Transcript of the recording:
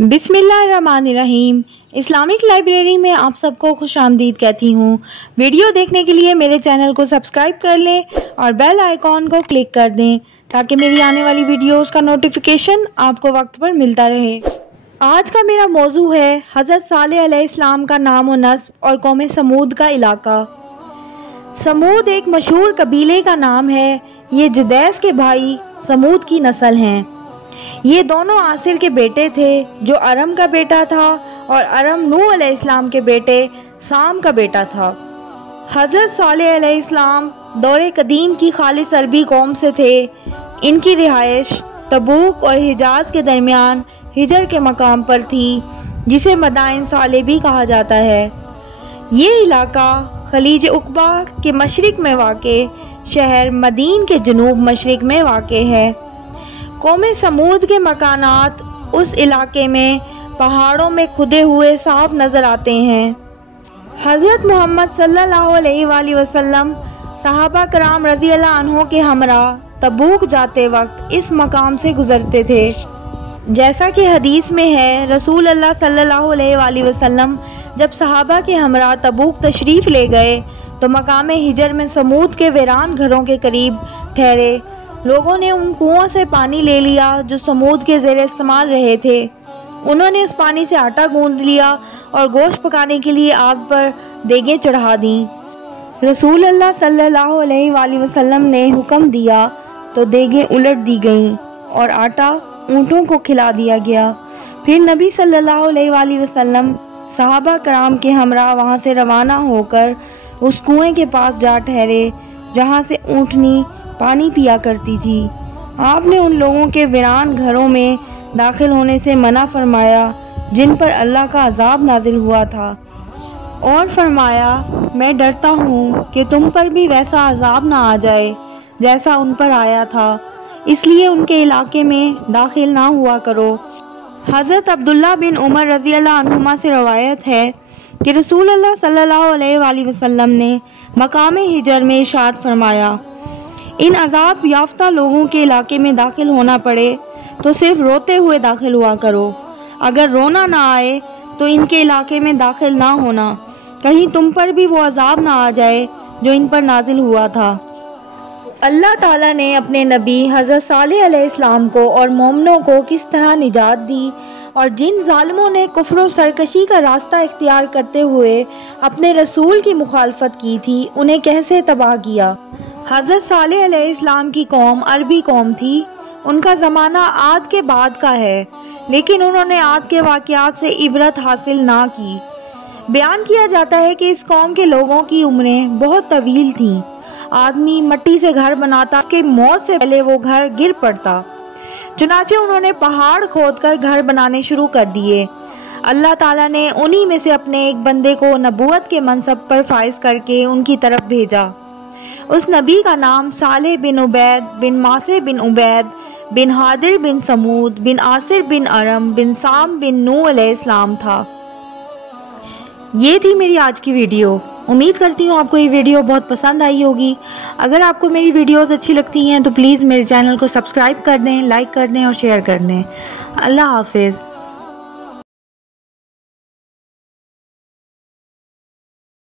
बिस्मिल्लाहिर्रहमानिर्रहीम। Islamic library में आप सबको खुश आमदीद कहती हूँ। वीडियो देखने के लिए मेरे चैनल को सब्सक्राइब कर लें और बेल आइकॉन को क्लिक कर दें ताकि मेरी आने वाली वीडियोस का नोटिफिकेशन आपको वक्त पर मिलता रहे। आज का मेरा मौजू है हज़रत सालेह अलैहिस्सलाम का नाम व नस्ब और कौम समूद का इलाका। समूद एक मशहूर कबीले का नाम है। ये जदैस के भाई समूद की नस्ल हैं। ये दोनों आसिर के बेटे थे जो अरम का बेटा था और अरम नूह अलैहिस्सलाम के बेटे साम का बेटा था। हज़रत सालेह अलैहिस्सलाम दौरे कदीम की खालिस अरबी कौम से थे। इनकी रिहाइश तबूक और हिजाज के दरमियान हिजर के मकाम पर थी जिसे मदाइन साले भी कहा जाता है। ये इलाका खलीज उक़बा के मशरिक में वाक़े शहर मदीन के जनूब मशरिक में वाक़े है। कौम समूद के मकानात उस इलाके में पहाड़ों में खुदे हुए साफ नज़र आते हैं। हज़रत मोहम्मद सल्लल्लाहु अलैहि वसल्लम सहाबा कराम रज़ी अल्लाह अन्हों के हमरा तबूक जाते वक्त इस मकाम से गुज़रते थे। जैसा कि हदीस में है, रसूल अल्लाह सल्लल्लाहु अलैहि वसल्लम जब सहाबा के हमरा तबूक तशरीफ़ ले गए तो मकाम हिजर में समूद के वीरान घरों के करीब ठहरे। लोगों ने उन कुओं से पानी ले लिया जो समूद के ज़ेरे इस्तेमाल रहे थे। उन्होंने उस पानी से आटा गूंद लिया और गोश्त पकाने के लिए आग पर देगें चढ़ा दी। रसूल अल्लाह सल्लल्लाहु अलैहि वसल्लम ने हुक्म दिया तो देगें उलट दी गईं और आटा ऊँटों को खिला दिया गया। फिर नबी सल्लल्लाहु अलैहि वसल्लम सहाबा कराम के हमरा वहाँ से रवाना होकर उस कुएं के पास जा ठहरे जहाँ से ऊँटनी पानी पिया करती थी। आपने उन लोगों के वीरान घरों में दाखिल होने से मना फरमाया जिन पर अल्लाह का अजाब नाजिल हुआ था और फरमाया, मैं डरता हूँ कि तुम पर भी वैसा अजाब ना आ जाए जैसा उन पर आया था, इसलिए उनके इलाके में दाखिल ना हुआ करो। हज़रत अब्दुल्ला बिन उमर रज़ी अल्लाह अन्हुमा से रवायत है कि रसूल अल्लाह सल्लल्लाहु अलैहि वसल्लम ने मकाम हिजर में इरशाद फरमाया, इन अजाब याफ्ता लोगों के इलाके में दाखिल होना पड़े तो सिर्फ रोते हुए दाखिल हुआ करो। अगर रोना ना आए तो इनके इलाके में दाखिल ना होना, कहीं तुम पर भी वो अजाब ना आ जाए जो इन पर नाजिल हुआ था। अल्लाह ताला ने अपने नबी हज़रत सालेह अलैहिस्सलाम को और मोमिनों को किस तरह निजात दी और जिन जालिमों ने कुफ्र और सरकशी का रास्ता इख्तियार करते हुए अपने रसूल की मुखालफत की थी, उन्हें कैसे तबाह किया। हज़रत सालेह अलैहिस्सलाम की कौम अरबी कौम थी। उनका ज़माना आद के बाद का है, लेकिन उन्होंने आद के वाक़यात से इबरत हासिल ना की। बयान किया जाता है कि इस कौम के लोगों की उम्रें बहुत तवील थीं। आदमी मट्टी से घर बनाता कि मौत से पहले वो घर गिर पड़ता। चुनाचे उन्होंने पहाड़ खोदकर घर बनाने शुरू कर दिए। अल्लाह ताला ने उन्हीं में से अपने एक बंदे को नबूवत के मनसब पर फाइज करके उनकी तरफ भेजा। उस नबी का नाम सालेह बिन उबैद बिन मासे बिन उबैद बिन हादिर बिन समूद बिन आसिर बिन अरम बिन साम बिन नूह अलैहिस्सलाम था। ये थी मेरी आज की वीडियो। उम्मीद करती हूँ आपको ये वीडियो बहुत पसंद आई होगी। अगर आपको मेरी वीडियोस अच्छी लगती हैं तो प्लीज़ मेरे चैनल को सब्सक्राइब कर दें, लाइक कर दें और शेयर कर दें। अल्लाह हाफिज़।